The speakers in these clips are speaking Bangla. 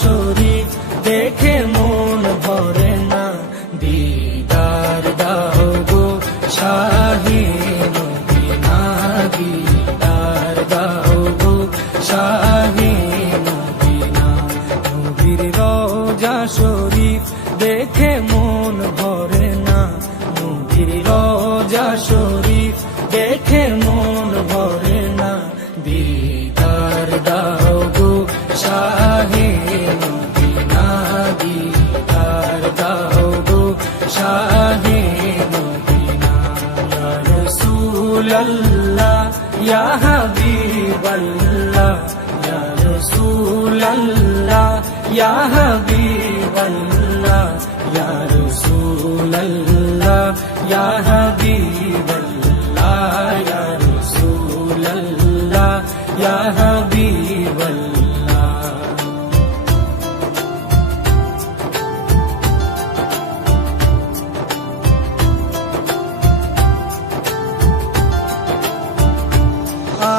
শরীফ দেখে মন ভরে না, দিদার দাও গো শাহে মদিনা, দিদার দাও গো শাহে মদিনা। নবীর রওজা শরীফ দেখে মন ভরে না, নবীর রওজা শরীফ দেখে মন ভরে না, দিদার দাও গো শাহে মদিনা, দিদার দাও গো শাহে মদিনা। ইয়া রাসূলাল্লাহ ইয়া হাবিবাল্লাহ, ইয়া রাসূলাল্লাহ ইয়া হাবিবাল্লাহ, ইয়া রাসূলাল্লাহ ইয়া হাবিবাল্লাহ, ইয়া রাসূলাল্লাহ ইয়া হাবিবাল্লাহ।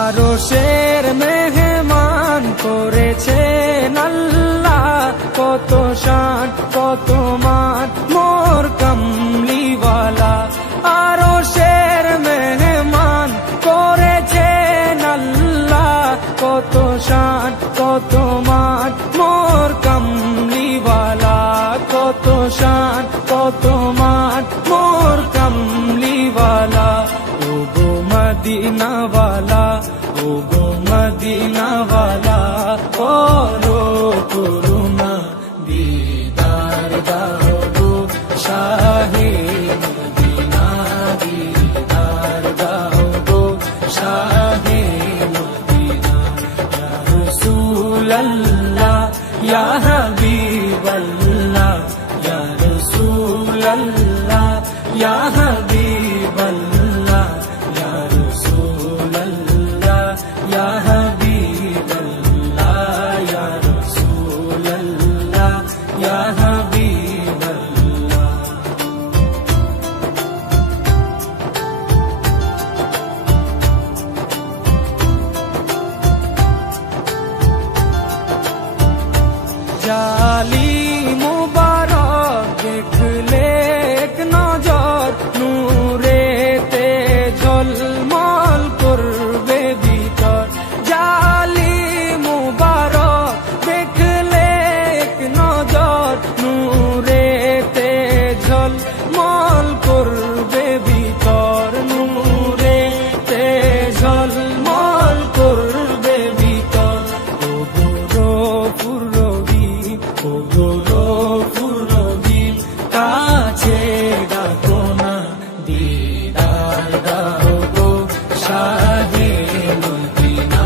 আরশের মেহমান করেছেন আল্লাহ, কত শান কত মান মোর কামলিওয়ালা। আরশের মেহমান করেছেন আল্লাহ, কত শান কত মান মোর কামলিওয়ালা, কত শান কত মান মোর কামলিওয়ালা। ও গো মদিনাওয়ালা, ও গো মদিনাওয়ালা, করো করুণা, দিদার দাও গো শাহে মদিনা, দিদার দাও গো শাহে মদিনা। ইয়া রাসূলাল্লাহ ইয়া হাবিবাল্লাহ, ইয়া রাসূলাল্লাহ ইয়া হাবিবাল্লাহ, ইয়া রাসূলাল্লাহ ইয়া হাবিবাল্লাহ, ইয়া রাসূলাল্লাহ ইয়া হাবিবাল্লাহ। জালি মুবারক দেখলে এক নজর, নূরেতে ঝলমল করবে ভিতর। জালি মুবারক দেখলে এক নজর, নূরেতে ঝলমল করবে ভিতর, নূরেতে ঝলমল করবে ভিতর। ও গৌরবপুর রহিম, ও গৌরবপুর রহিম, কাছে ডাকো না, দিদার দাও গো শাহে মদিনা,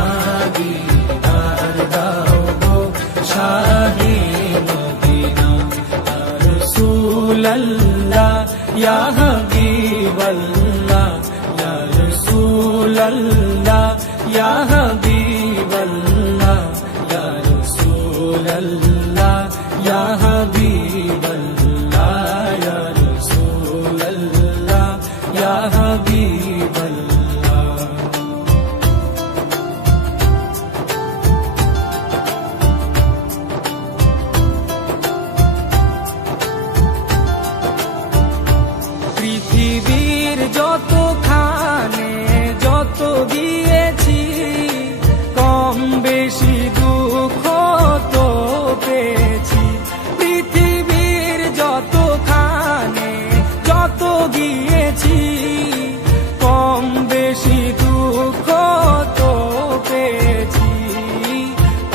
দিদার দাও গো শাহে মদিনা। ইয়া রাসূলাল্লাহ ইয়া হাবিবাল্লাহ, ইয়া রাসূলাল্লাহ ইয়া হাবিবাল্লাহ, ইয়া রাসূলাল্লাহ ইয়া হাবিবাল্লাহ, ইয়া রাসূলাল্লাহ ইয়া হাবিবাল্লাহ। পৃথিবীর যতখানে যত দিয়েছি, কম বেশি দুঃখ তো পেয়েছি। পৃথিবীর যতখানে যত গিয়েছি, কম বেশি দুঃখ তো পেয়েছি,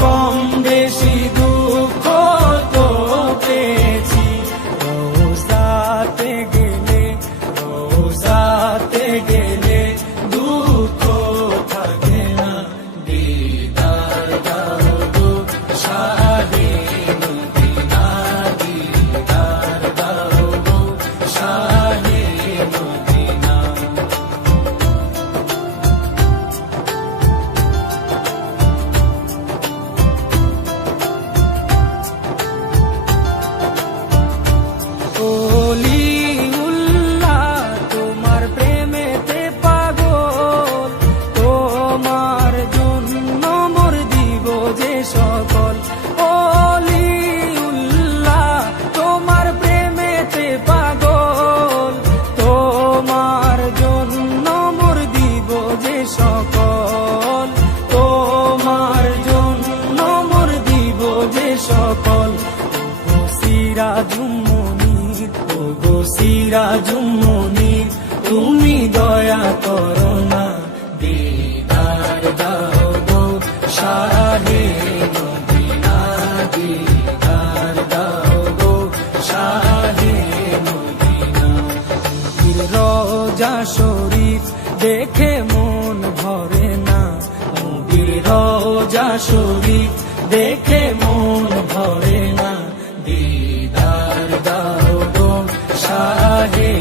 কম বেশি দুঃখ তো পেয়েছি। রওজাতে গেলে, রওজাতে গেলে দুঃখ থাকে না, দিদার দাও গো শাহে মদিনা, দিদার দাও গো শাহে মদিনা। ওলিউল্লাহ তোমার প্রেমেতে পাগল, তোমার জন্য মোর দিব যে সকল। ওলি সিরাজুম মুনির তুমি দয়া করো না, দিদার দাও গো শাহে মদিনা, দিদার দাও গো শাহে মদিনা। রোজা শরীফ দেখে মন ভরে না, নবীর রোজা শরীফ দেখে মন ভরে না, দিদার দাও গো শাহে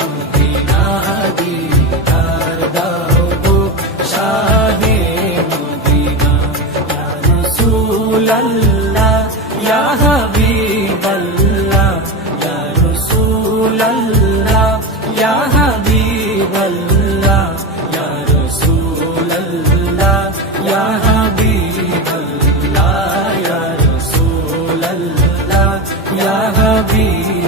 মদিনা, দিদার দাও গো শাহে মদিনা। ইয়া রাসূলাল্লাহ ইয়া হাবিবাল্লাহ, ইয়া রাসূলাল্লাহ ইয়া হাবিবাল্লাহ, ইয়া রাসূলাল্লাহ ইয়া হাবিবাল্লাহ, ইয়া রাসূলাল্লাহ ইয়া হাবিবাল্লাহ।